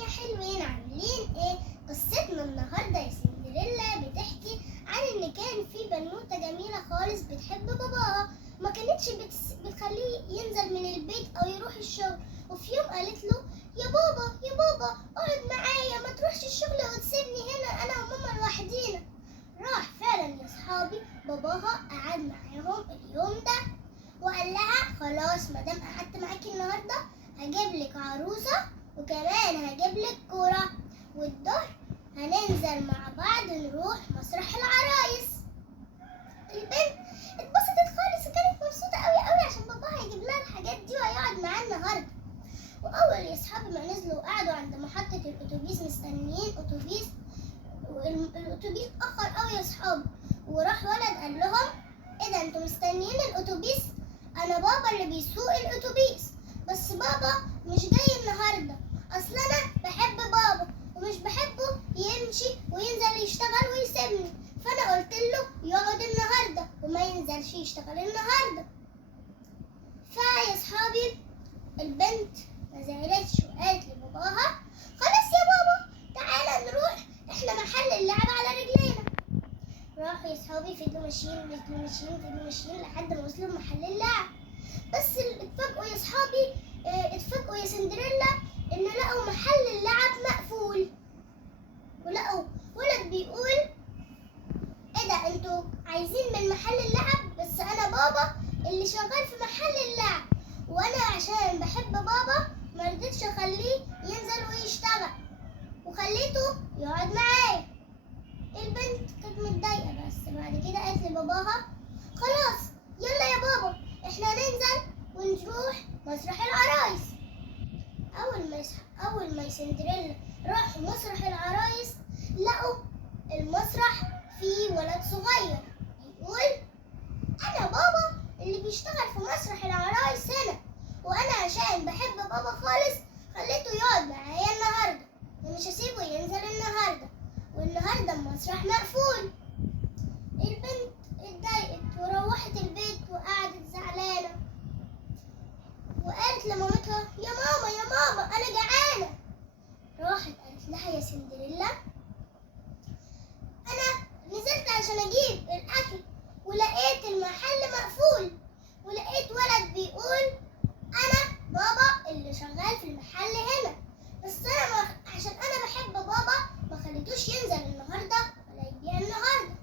يا حلوين، عاملين ايه؟ قصتنا النهارده يا سندريلا بتحكي عن ان كان في بنوته جميله خالص بتحب باباها، ما كانتش بتخليه ينزل من البيت او يروح الشغل. وفي يوم قالت له يا بابا يا بابا اقعد معايا، ما تروحش الشغل وتسيبني هنا انا وماما لوحدينا. راح فعلا يا صحابي باباها قعد معاهم اليوم ده وقال لها خلاص مادام قعدت معاكي النهارده هجيب لك عروسه وكمان هجيب لك كوره، والظهر هننزل مع بعض نروح مسرح العرايس. البنت اتبسطت خالص وكانت مبسوطه قوي قوي عشان باباها هيجيب لها الحاجات دي وهيقعد معاها النهارده. واول يا اصحابي ما نزلوا وقعدوا عند محطه الاتوبيس مستنيين اتوبيس، والاتوبيس اتاخر قوي يا اصحابي. وراح ولد قال لهم ايه ده انتوا مستنيين الاتوبيس؟ انا بابا اللي بيسوق الاتوبيس، بس بابا مش جاي النهارده، اصل انا بحب بابا ومش بحبه يمشي وينزل يشتغل ويسيبني، فانا قلت له يقعد النهارده وما ينزلش يشتغل النهارده. فيا صحابي البنت ما زعلتش وقالت لباباها خلاص يا بابا تعالى نروح احنا محل اللعب على رجلينا. راحوا يا صحابي فضلوا ماشيين لحد ما وصلوا محل اللعب. بس اتفاجئوا يا صحابي اتفاجئوا يا سندريلا ان لقوا محل اللعب مقفول، ولقوا ولد بيقول ايه ده انتوا عايزين من محل اللعب؟ بس انا بابا اللي شغال في محل اللعب، وانا عشان بحب بابا مرضتش اخليه ينزل ويشتغل وخليته يقعد معايا. البنت كانت متضايقه بس بعد كده قالت لباباها خلاص يلا يا بابا احنا هننزل ونروح مسرح العرايس. اول ما سندريلا راحوا مسرح العرايس لقوا المسرح فيه ولد صغير يقول انا بابا اللي بيشتغل في مسرح العرايس هنا، وانا عشان بحب بابا خالص خليته يقعد معايا النهارده ومش هسيبه ينزل النهارده، والنهارده المسرح مقفول. البنت اتضايقت وروحت البيت وقعدت زعلانه وقالت لمامتها يا ماما انا جعانه. راحت قالت لها يا سندريلا انا نزلت عشان اجيب الاكل ولقيت المحل مقفول ولقيت ولد بيقول انا بابا اللي شغال في المحل هنا، بس انا عشان انا بحب بابا ما خليتوش ينزل النهارده ولا يبيع النهارده.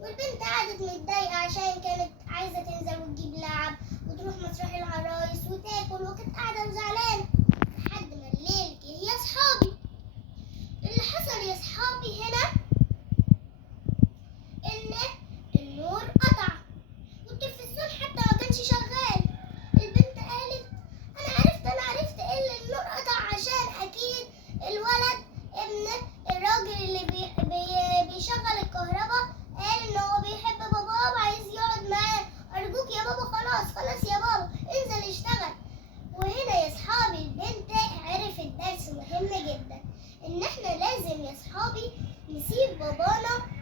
والبنت قعدت متضايقه عشان كانت عايزه تنزل وتجيب لعب وتروح مسرح العرايس وتاكل، وكانت قاعده وزعلانه لحد ما الليل جه يا صحابي. اللي حصل يا صحابي هنا ان النور قطع والتلفزيون حتى ما كانش شغال. البنت قالت انا عرفت ايه اللي النور قطع، عشان اكيد الولد ابن الراجل اللي بيشغل الكهرباء قال ان هو بيحب باباه وعايز يقعد معاه. ارجوك يا بابا خلاص يا بابا انزل اشتغل. وهنا يا صحابي البنت عرفت درس مهم جدا، ان احنا لازم يا صحابي نسيب بابانا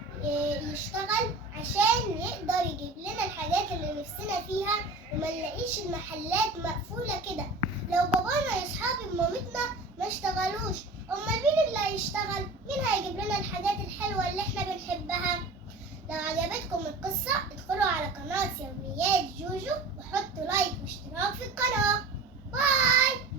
يشتغل عشان يقدر يجيب لنا الحاجات اللي نفسنا فيها وما نلاقيش المحلات مقفولة كده. لو بابانا يا صحابي ومامتنا ما اشتغلوش امال مين اللي هيشتغل؟ مين هيجيب لنا الحاجات الحلوة اللي احنا بنحبها؟ لو عجبتكم القصة ادخلوا على قناة يوميات جوجو وحطوا لايك واشتراك في القناة.